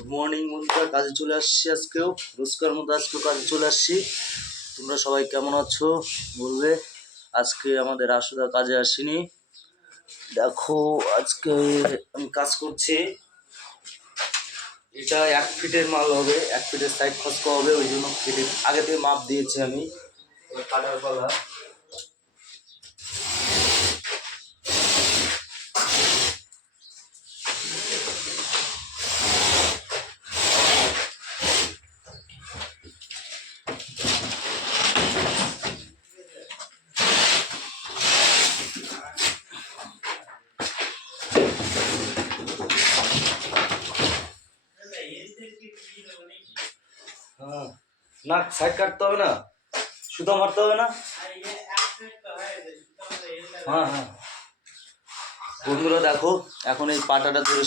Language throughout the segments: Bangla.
গুড মর্নিং বন্ধুরা, কাজে চলে আসছি। আজকেও রোজকার মতো আজকেও কাজে চলে আসছি। তোমরা সবাই কেমন আছো বলবে। আজকে আমাদের আসুদা কাজে আসেনি। দেখো আজকে আমি কাজ করছি। এটা 1 ফিটের মাল হবে, 1 ফিটের সাইড খসকা হবে, ওই জন্য ফিটে আগে থেকে মাপ দিয়েছি আমি। কাটার পালা। হ্যাঁ, না সাইড কাটতে হবে না, সুতো মারতে হবে না। হ্যাঁ হ্যাঁ বন্ধুরা দেখো, এখন এই পাটাটা ধরে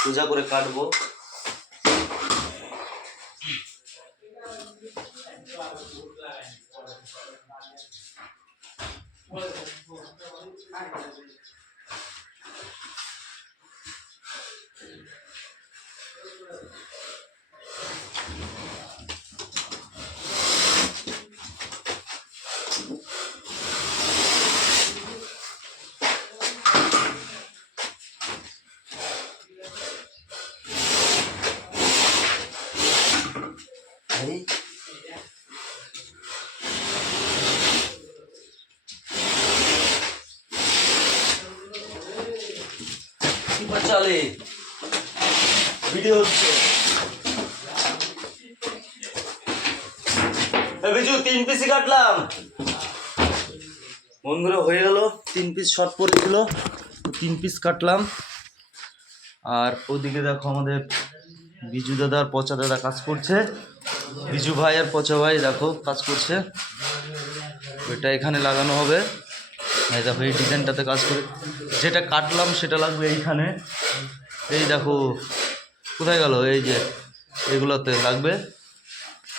সোজা করে কাটবো। চলে ভিডিও হচ্ছে। বিজু 3 পিসই কাটলাম বন্ধুরা, হয়ে গেল। 3 পিস শর্ট পড়েছিল, 3 পিস কাটলাম। আর ওদিকে দেখো আমাদের বিজু দাদা আর পচা দাদা কাজ করছে। বিজু ভাই আর পচা ভাই দেখো কাজ করছে। ওইটা এখানে লাগানো হবে। এই দেখো এই ডিজাইনটাতে কাজ করে, যেটা কাটলাম সেটা লাগবে এইখানে। এই দেখো কোথায় গেল, এই যে এগুলোতে লাগবে।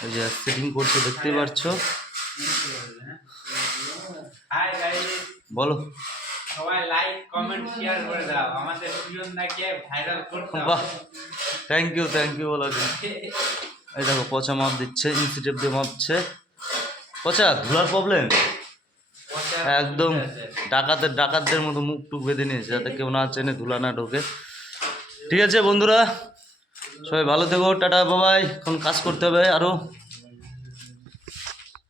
এই যে সেটিং করছে, দেখতেই পাচ্ছ। বলো সবাই লাইক কমেন্ট শেয়ার করে দাও, আমাদের সুজনদাকে ভাইরাল করতে। বাহ, থ্যাংক ইউ বলো। এই দেখো পচা মাপ দিচ্ছে, ইঞ্চি টেপ দিয়ে মাপছে। পচা ধুলার প্রবলেম একদম ডাকাতদের মতো মুখ টুক বেঁধে নিয়েছে, যাতে কেউ না চেনে, ধুলা না ঢোকে। ঠিক আছে বন্ধুরা, সবাই ভালো থেকো, টাটা বাবাই। এখন কাজ করতে হবে আরো।